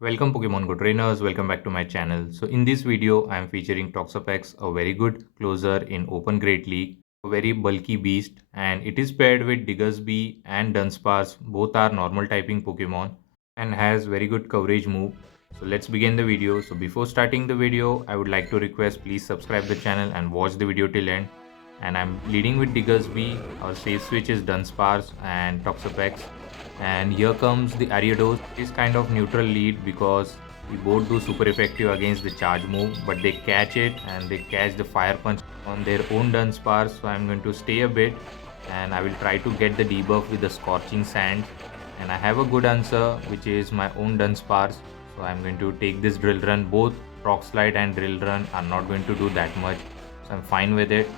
Welcome Pokemon Go trainers, welcome back to my channel. So in this video, I am featuring Toxapex, a very good closer in Open Great League, a very bulky beast, and it is paired with Diggersby and Dunsparce. Both are normal typing Pokemon and has very good coverage move. So let's begin the video. So before starting the video, I would like to request please subscribe the channel and watch the video till end. And I'm leading with Diggersby, our safe switch is Dunsparce and Toxapex. And here comes the Ariados. Is kind of neutral lead because we both do super effective against the charge move, but they catch it and they catch the fire punch on their own Dunsparce. So I'm going to stay a bit and I will try to get the debuff with the Scorching Sands. And I have a good answer, which is my own Dunsparce. So I'm going to take this Drill Run. Both Rock Slide and Drill Run are not going to do that much, so I'm fine with it.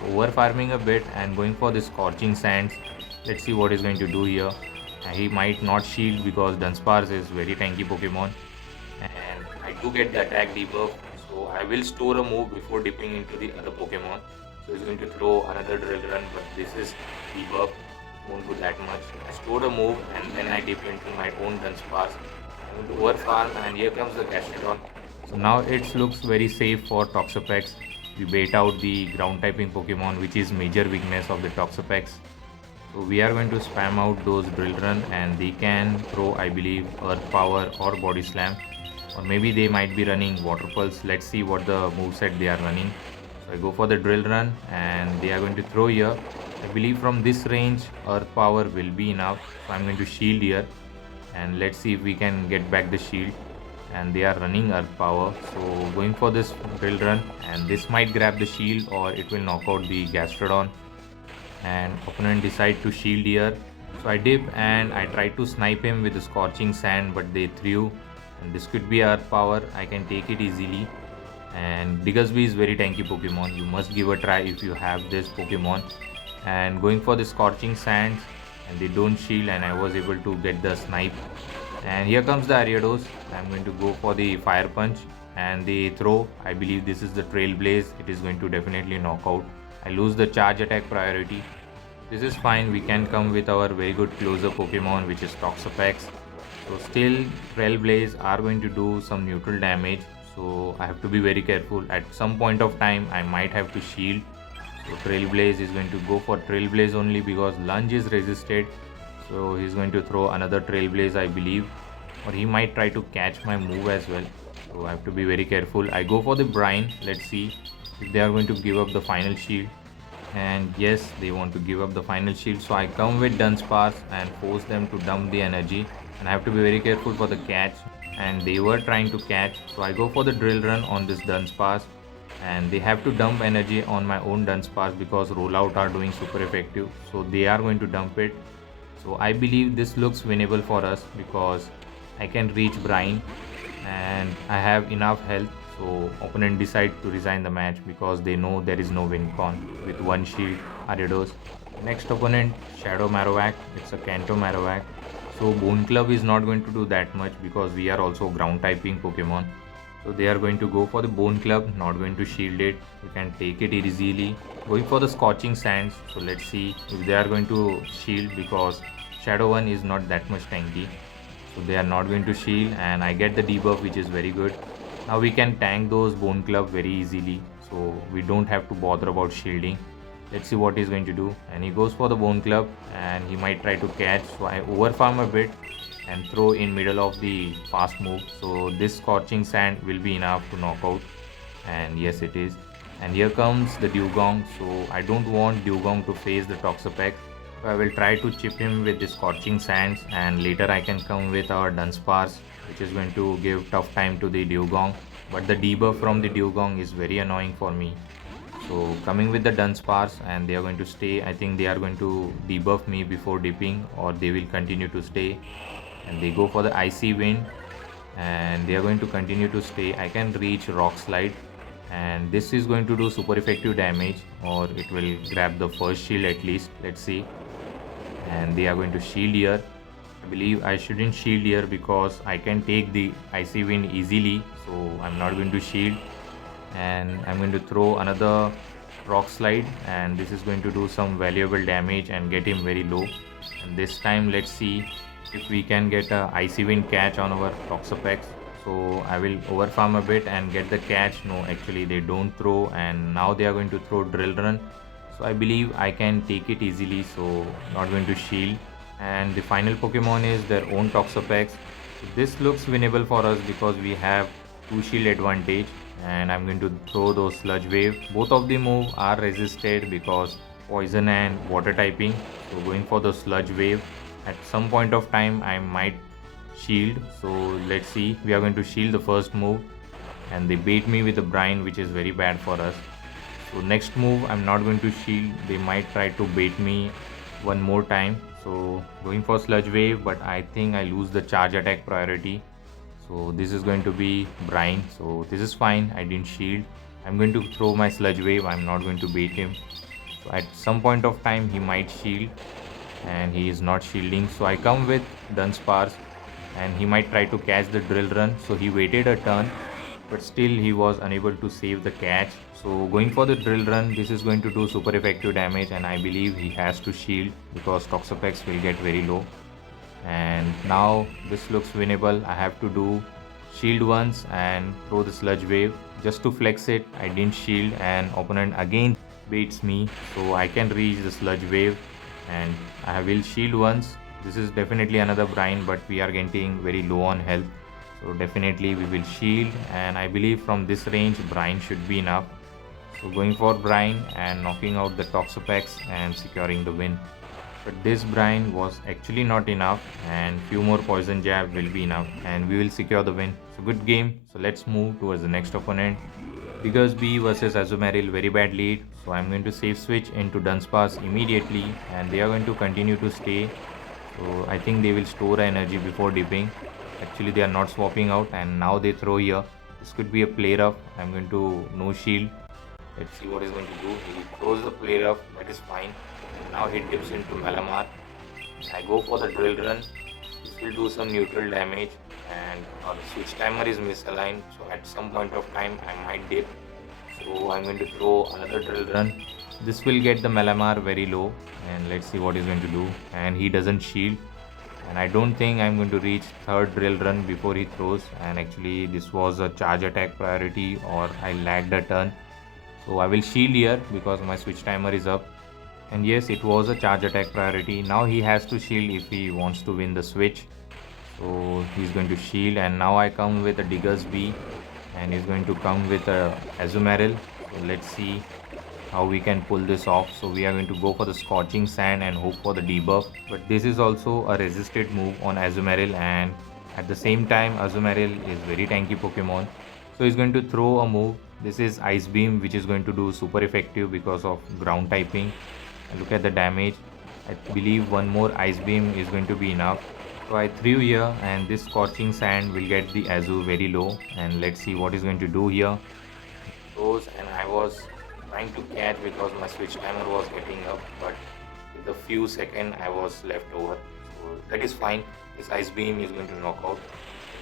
So over farming a bit and going for the Scorching Sands. Let's see what he's going to do here. He might not shield because Dunsparce is very tanky Pokemon, and I do get the attack debuff, so I will store a move before dipping into the other Pokemon. So he's going to throw another Drill Run, but this is debuff, won't do that much. I store a move and then I dip into my own Dunsparce. I'm going to over farm, and here comes the Gastrodon. So now it looks very safe for Toxapex. We bait out the ground typing Pokemon, which is major weakness of the Toxapex. So we are going to spam out those Drill Run, and they can throw, I believe, Earth Power or Body Slam, or maybe they might be running Water Pulse. Let's see what the moveset they are running. So I go for the Drill Run and they are going to throw here. I believe from this range Earth Power will be enough, so I'm going to shield here and let's see if we can get back the shield. And they are running Earth Power, so going for this Drill Run, and this might grab the shield or it will knock out the Gastrodon. And opponent decide to shield here, so I dip and I try to snipe him with the Scorching Sand, but they threw, and this could be Earth Power. I can take it easily, and Diggersby is very tanky Pokemon. You must give a try if you have this Pokemon. And going for the Scorching Sands, and they don't shield, and I was able to get the snipe. And here comes the Ariados. I'm going to go for the Fire Punch and they throw. I believe this is the Trailblaze. It is going to definitely knock out. I lose the charge attack priority. This is fine. We can come with our very good closer Pokemon, which is Toxapex. So still Trailblaze are going to do some neutral damage, so I have to be very careful. At some point of time I might have to shield. So Trailblaze is going to go for Trailblaze only because Lunge is resisted. So he's going to throw another Trailblaze, I believe, or he might try to catch my move as well. So I have to be very careful. I go for the Brine. Let's see if they are going to give up the final shield. And yes, they want to give up the final shield, so I come with Dunsparce and force them to dump the energy, and I have to be very careful for the catch, and they were trying to catch, so I go for the Drill Run on this Dunsparce, and they have to dump energy on my own Dunsparce because rollout are doing super effective, so they are going to dump it. So I believe this looks winnable for us because I can reach Brine and I have enough health. So opponent decide to resign the match because they know there is no win con with one shield. Ariados. Next opponent, Shadow Marowak. It's a Kanto Marowak. So Bone Club is not going to do that much because we are also ground typing Pokemon. So they are going to go for the Bone Club, not going to shield it. We can take it easily. Going for the Scorching Sands. So let's see if they are going to shield because Shadow 1 is not that much tanky. So they are not going to shield, and I get the debuff, which is very good. Now we can tank those Bone Club very easily, so we don't have to bother about shielding. Let's see what he's going to do. And he goes for the Bone Club and he might try to catch, so I overfarm a bit and throw in middle of the fast move. So this Scorching Sand will be enough to knock out, and yes it is. And here comes the Dugong, so I don't want Dugong to face the Toxapex. So I will try to chip him with the Scorching Sands, and later I can come with our Dunsparce, which is going to give tough time to the Dugong. But the debuff from the Dugong is very annoying for me. So coming with the Dunsparce, and they are going to stay. I think they are going to debuff me before dipping, or they will continue to stay. And they go for the Icy Wind, and they are going to continue to stay. I can reach Rock Slide, and this is going to do super effective damage, or it will grab the first shield at least. Let's see. And they are going to shield here. I believe I shouldn't shield here because I can take the Icy Wind easily, so I'm not going to shield. And I'm going to throw another Rock Slide, and this is going to do some valuable damage and get him very low. And this time let's see if we can get a icy wind catch on our Toxapex. So I will overfarm a bit and get the catch. No, actually they don't throw, and now they are going to throw drill run. So I believe I can take it easily, so not going to shield. And the final Pokemon is their own Toxapex. So this looks winnable for us because we have 2 shield advantage, and I'm going to throw those sludge wave. Both of the moves are resisted because poison and water typing. So going for the sludge wave. At some point of time I might shield, so let's see. We are going to shield the first move, and they bait me with the brine, which is very bad for us. So next move I'm not going to shield. They might try to bait me one more time. So going for sludge wave, but I think I lose the charge attack priority. So this is going to be brine. So this is fine. I didn't shield. I'm going to throw my sludge wave. I'm not going to bait him. So at some point of time he might shield, and he is not shielding. So I come with Dunsparce, and he might try to catch the drill run. So he waited a turn, but still he was unable to save the catch. So going for the drill run, this is going to do super effective damage, and I believe he has to shield because Toxapex will get very low. And now this looks winnable. I have to do shield once and throw the sludge wave just to flex it. I didn't shield, and opponent again baits me, so I can reach the sludge wave, and I will shield once. This is definitely another brine, but we are getting very low on health, so definitely we will shield, and I believe from this range brine should be enough. So going for brine and knocking out the Toxapex and securing the win. But this brine was actually not enough, and few more poison jab will be enough, and we will secure the win. So good game. So let's move towards the next opponent. Biggers B versus Azumarill, very bad lead. So I'm going to save switch into Dunsparce immediately, and they are going to continue to stay. So I think they will store energy before dipping. Actually they are not swapping out, and now they throw here. This could be a play rough. I'm going to no shield. Let's see what he's going to do. He throws the play rough, that is fine. And now he dips into Malamar. I go for the drill run. This will do some neutral damage, and our switch timer is misaligned, so at some point of time I might dip. So I'm going to throw another drill run. This will get the Malamar very low, and let's see what he's going to do. And he doesn't shield, and I don't think I'm going to reach third drill run before he throws. And actually this was a charge attack priority, or I lagged a turn. So I will shield here because my switch timer is up. And yes, it was a charge attack priority. Now he has to shield if he wants to win the switch. So he's going to shield, and now I come with a Diggers B, and he's going to come with a Azumarill. So let's see how we can pull this off. So we are going to go for the Scorching Sand and hope for the debuff. But this is also a resisted move on Azumarill, and at the same time Azumarill is very tanky Pokemon. So he's going to throw a move. This is Ice Beam, which is going to do super effective because of ground typing. And look at the damage. I believe one more Ice Beam is going to be enough. So I threw here, and this Scorching Sand will get the Azu very low, and let's see what he's going to do here. Throws, and I was trying to catch because my switch timer was getting up, but with a few seconds I was left over. So that is fine. This Ice Beam is going to knock out.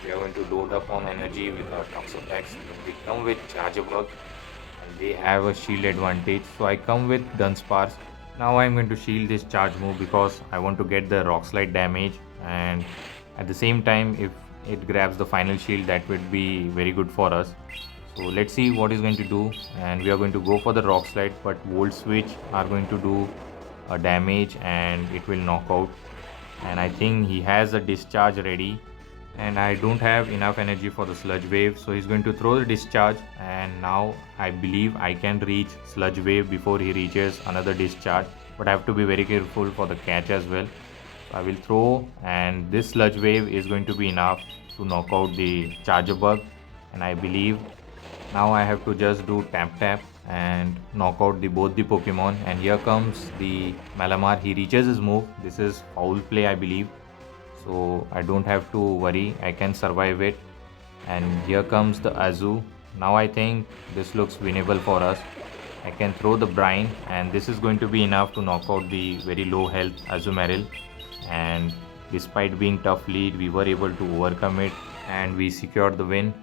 We are going to load up on energy with our Toxapex. They come with Charger Bug, and they have a shield advantage. So I come with Dunsparce. Now I'm going to shield this charge move because I want to get the Rock Slide damage, and at the same time if it grabs the final shield, that would be very good for us. So let's see what he's going to do, and we are going to go for the Rock Slide, but Volt Switch are going to do a damage and it will knock out. And I think he has a discharge ready, and I don't have enough energy for the sludge wave, so he's going to throw the discharge, and now I believe I can reach sludge wave before he reaches another discharge, but I have to be very careful for the catch as well. So I will throw, and this sludge wave is going to be enough to knock out the Charger Bug, and I believe now I have to just do tap tap and knock out both the Pokemon. And here comes the Malamar. He reaches his move. This is foul play, I believe, so I don't have to worry, I can survive it. And here comes the Azu. Now I think this looks winnable for us. I can throw the brine, and this is going to be enough to knock out the very low health Azumarill. And despite being tough lead, we were able to overcome it, and we secured the win.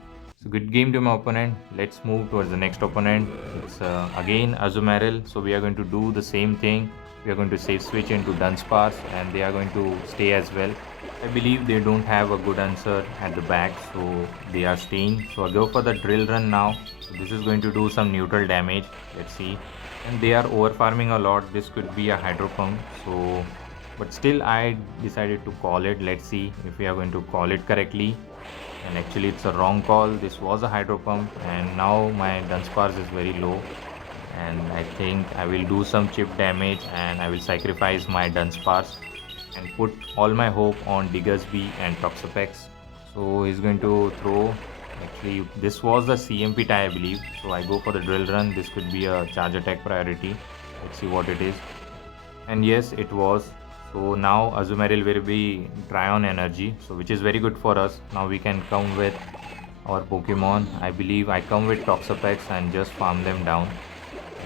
So good game to my opponent. Let's move towards the next opponent. It's again Azumarill. So we are going to do the same thing. We are going to save switch into Dunsparce, and they are going to stay as well. I believe they don't have a good answer at the back, so they are staying. So I go for the drill run now. So this is going to do some neutral damage. Let's see. And they are over farming a lot. This could be a hydro pump. So, but still I decided to call it. Let's see if we are going to call it correctly. And actually it's a wrong call. This was a hydro pump, and now my Dunsparce is very low. And I think I will do some chip damage and I will sacrifice my Dunsparce and put all my hope on Diggersby and Toxapex. So he's going to throw. Actually, this was the CMP tie, I believe. So I go for the drill run. This could be a charge attack priority. Let's see what it is. And yes, it was. So now Azumarill will be Tryon energy, so which is very good for us. Now we can come with our Pokemon. I believe I come with Toxapex and just farm them down.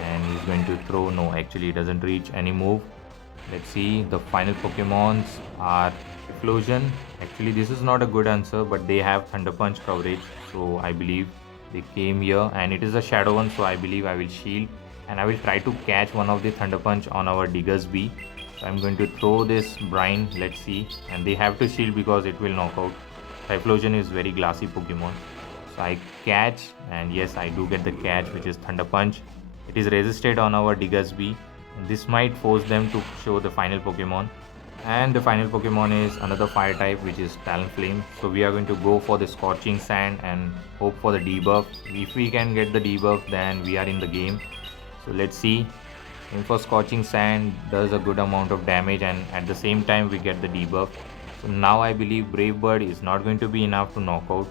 And he's going to throw. No, actually, he doesn't reach any move. Let's see, the final Pokemons are Explosion. Actually, this is not a good answer, but they have Thunder Punch coverage. So I believe they came here, and it is a Shadow one. So I believe I will shield and I will try to catch one of the Thunder Punch on our Diggersby. So I'm going to throw this Brine. Let's see, and they have to shield because it will knock out. Typhlosion is very glassy Pokemon. So I catch, and yes, I do get the catch, which is Thunder Punch. It is resisted on our Diggersby. This might force them to show the final Pokemon, and the final Pokemon is another fire type, which is Talonflame. So we are going to go for the Scorching Sand and hope for the debuff. If we can get the debuff, then we are in the game. So let's see. And for Scorching Sand does a good amount of damage, and at the same time we get the debuff. So now I believe Brave Bird is not going to be enough to knock out,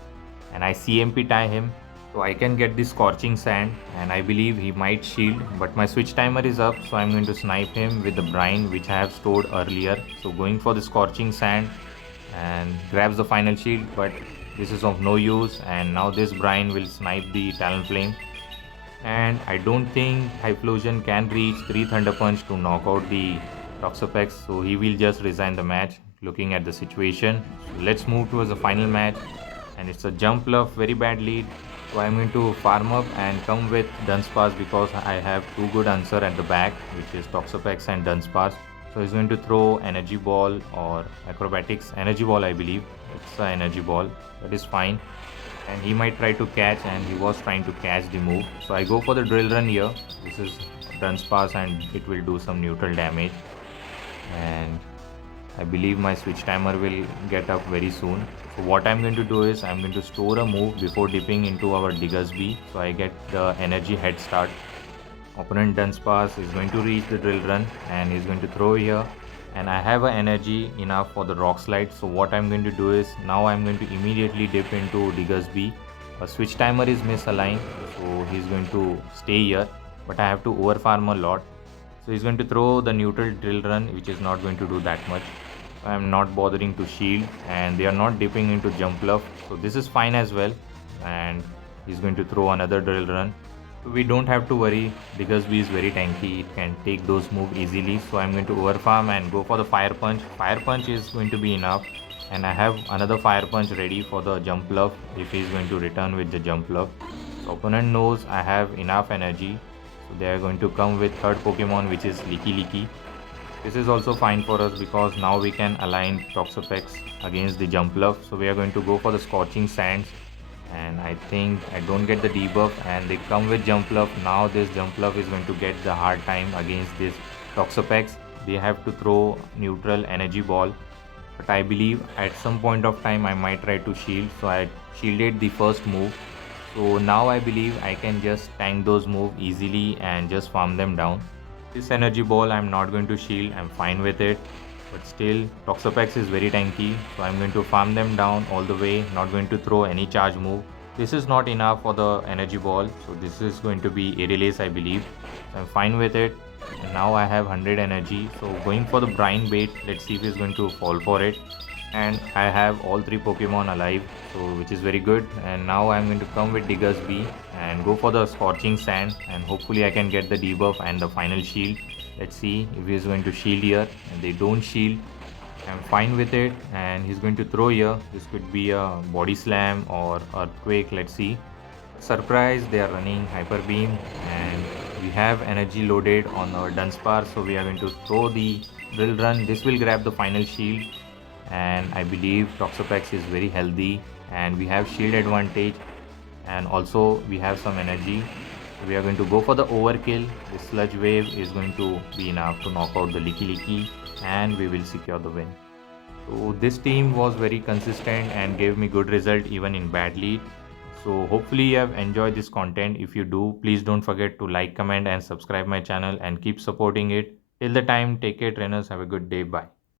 and I CMP tie him. So I can get the Scorching Sand, and I believe he might shield, but my switch timer is up, so I'm going to snipe him with the Brine, which I have stored earlier. So going for the Scorching Sand and grabs the final shield, but this is of no use, and now this Brine will snipe the Talonflame. And I don't think Typhlosion can reach 3 Thunder Punch to knock out the Toxapex, so he will just resign the match looking at the situation. So let's move towards the final match, and it's a Jumpluff, very bad lead. So I'm going to farm up and come with Dunsparce because I have two good answer at the back, which is Toxapex and Dunsparce. So he's going to throw Energy Ball or Acrobatics. Energy Ball, I believe. It's an Energy Ball. That is fine. And he might try to catch, and he was trying to catch the move. So I go for the Drill Run here. This is Dunsparce and it will do some neutral damage. And I believe my switch timer will get up very soon. So what I'm going to do is I'm going to store a move before dipping into our Diggersby, so I get the energy head start. Opponent Dunsparce is going to reach the Drill Run and he's going to throw here, and I have an energy enough for the Rock Slide. So what I'm going to do is now I'm going to immediately dip into Diggersby. A switch timer is misaligned, so he's going to stay here, but I have to overfarm a lot. So he's going to throw the neutral Drill Run, which is not going to do that much. I'm not bothering to shield, and they are not dipping into Jumpluff, so this is fine as well. And he's going to throw another Drill Run. So we don't have to worry because B is very tanky, it can take those moves easily. So I'm going to overfarm and go for the Fire Punch. Fire Punch is going to be enough, and I have another Fire Punch ready for the Jumpluff if he's going to return with the Jumpluff. So opponent knows I have enough energy, so they are going to come with third Pokemon, which is Leaky. This is also fine for us because now we can align Toxapex against the Jumpluff. So we are going to go for the Scorching Sands, and I think I don't get the debuff, and they come with Jumpluff. Now this Jumpluff is going to get the hard time against this Toxapex. They have to throw neutral Energy Ball, but I believe at some point of time I might try to shield, so I shielded the first move. So now I believe I can just tank those moves easily and just farm them down. This Energy Ball I'm not going to shield, I'm fine with it, but still Toxapex is very tanky, so I'm going to farm them down all the way, not going to throw any charge move. This is not enough for the Energy Ball, so this is going to be Aerial I believe. So I'm fine with it, and now I have 100 energy, so going for the Brine Bait, let's see if he's going to fall for it. And I have all three Pokemon alive, so which is very good. And now I'm going to come with Diggersby and go for the Scorching Sand, and hopefully I can get the debuff and the final shield. Let's see if he's going to shield here, and they don't shield. I'm fine with it, and he's going to throw here. This could be a Body Slam or Earthquake. Let's see. Surprise, they are running Hyper Beam, and we have energy loaded on our Dunsparce, so we are going to throw the Drill Run. This will grab the final shield, and I believe Toxapex is very healthy, and we have shield advantage, and also we have some energy. So we are going to go for the overkill. The sludge wave is going to be enough to knock out the Leaky Leaky, and we will secure the win. So this team was very consistent and gave me good result even in bad lead. So hopefully you have enjoyed this content. If you do, please don't forget to like, comment and subscribe my channel and keep supporting it. Till the time, take care trainers. Have a good day. Bye.